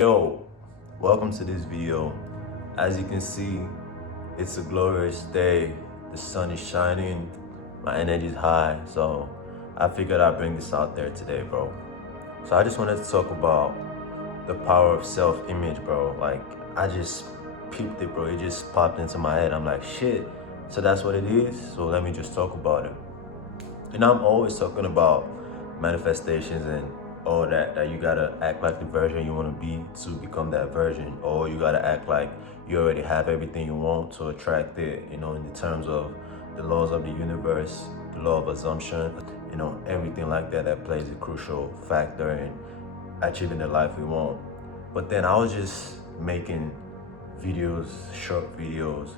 Yo, welcome to this video. As you can see, it's a glorious day. The sun is shining, my energy is high, so I figured I'd bring this out there today, bro. So I just wanted to talk about the power of self-image, bro. Like, I just peeped it, bro. It just popped into my head. I'm like, shit, so that's what it is? So let me just talk about it. And I'm always talking about manifestations and all that you gotta act like the version you wanna be to become that version, or you gotta act like you already have everything you want to attract it, in the terms of the laws of the universe, the law of assumption, everything like that plays a crucial factor in achieving the life we want. But then I was just making videos, short videos,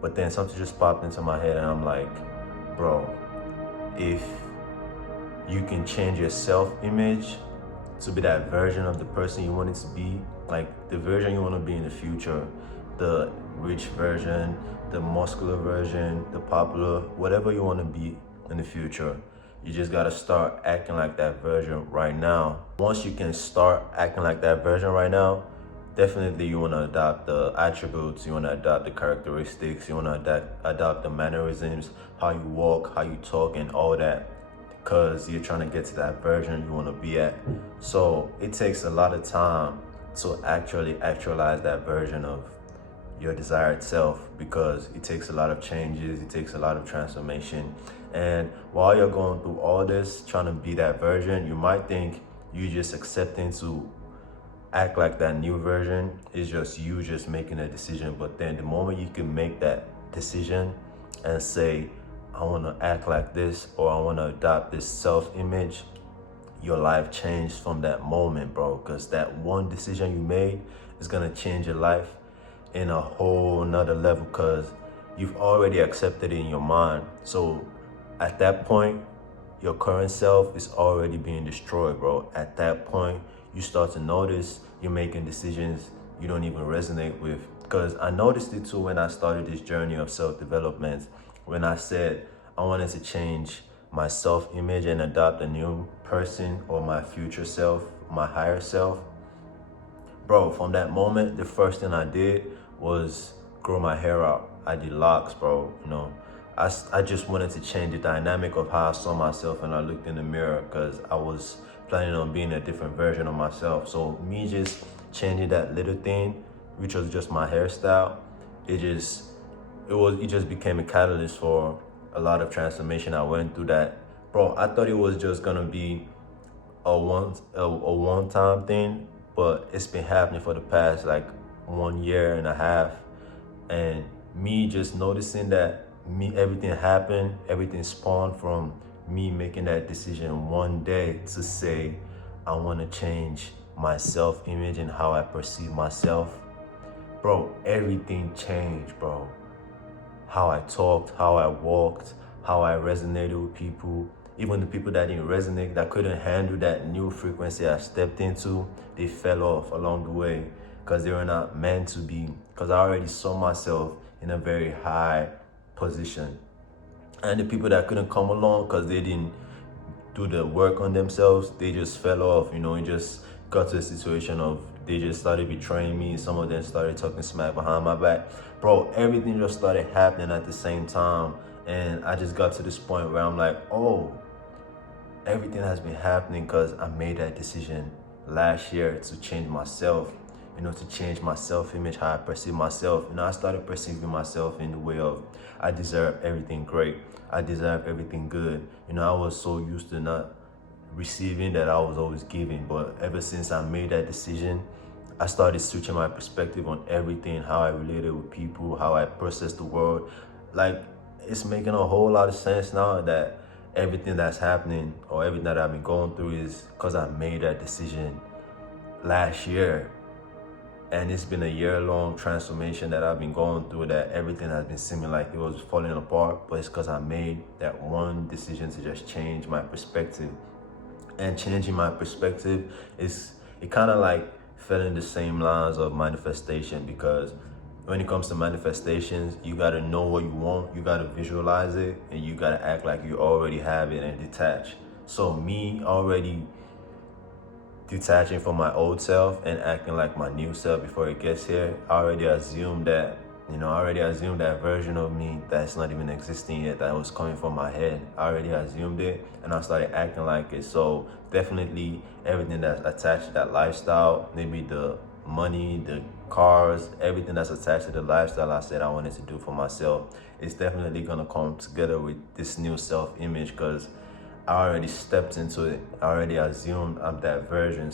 but then something just popped into my head and I'm like, bro, if you can change your self-image to be that version of the person you want it to be, like the version you want to be in the future, the rich version, the muscular version, the popular, whatever you want to be in the future, you just got to start acting like that version right now. Once you can start acting like that version right now, definitely you want to adopt the attributes, you want to adopt the characteristics, you want to adopt the mannerisms, how you walk, how you talk, and all that, because you're trying to get to that version you want to be at. So it takes a lot of time to actually actualize that version of your desired self, because it takes a lot of changes, it takes a lot of transformation. And while you're going through all this trying to be that version, you might think you just accepting to act like that new version is just you just making a decision. But then the moment you can make that decision and say, I want to act like this, or I want to adopt this self-image, your life changed from that moment, bro. Because that one decision you made is going to change your life in a whole nother level, because you've already accepted it in your mind. So at that point, your current self is already being destroyed, bro. At that point, you start to notice you're making decisions you don't even resonate with. Because I noticed it too when I started this journey of self-development. When I said I wanted to change my self-image and adopt a new person, or my future self, my higher self, bro, from that moment, the first thing I did was grow my hair out. I did locks, bro. I just wanted to change the dynamic of how I saw myself when I looked in the mirror, because I was planning on being a different version of myself. So me just changing that little thing, which was just my hairstyle, it just became a catalyst for a lot of transformation I went through. That, bro, I thought it was just gonna be a one-time thing, but it's been happening for the past like 1.5 years. And me just noticing that everything happened, everything spawned from me making that decision one day to say, I want to change my self-image and how I perceive myself. Bro, everything changed, bro. How I talked, how I walked, how I resonated with people. Even the people that didn't resonate, that couldn't handle that new frequency I stepped into, they fell off along the way, because they were not meant to be. Because I already saw myself in a very high position. And the people that couldn't come along because they didn't do the work on themselves, they just fell off. It just got to a situation of they just started betraying me. Some of them started talking smack behind my back. Bro, everything just started happening at the same time. And I just got to this point where I'm like, oh, everything has been happening because I made that decision last year to change myself, to change my self-image, how I perceive myself. I started perceiving myself in the way of, I deserve everything great. I deserve everything good. I was so used to not receiving that I was always giving. But ever since I made that decision, I started switching my perspective on everything, how I related with people, how I process the world. Like, it's making a whole lot of sense now that everything that's happening, or everything that I've been going through, is because I made that decision last year. And it's been a year-long transformation that I've been going through, that everything has been seeming like it was falling apart, but it's because I made that one decision to just change my perspective. And changing my perspective, it kind of like fell in the same lines of manifestation, because when it comes to manifestations, you got to know what you want, you got to visualize it, and you got to act like you already have it and detach. So me already detaching from my old self and acting like my new self before it gets here. I already assumed that, that version of me that's not even existing yet, that was coming from my head. I already assumed it and I started acting like it. So definitely everything that's attached to that lifestyle, maybe the money, the cars, everything that's attached to the lifestyle I said I wanted to do for myself, it's definitely gonna come together with this new self-image because I already stepped into it. I already assumed I'm that version.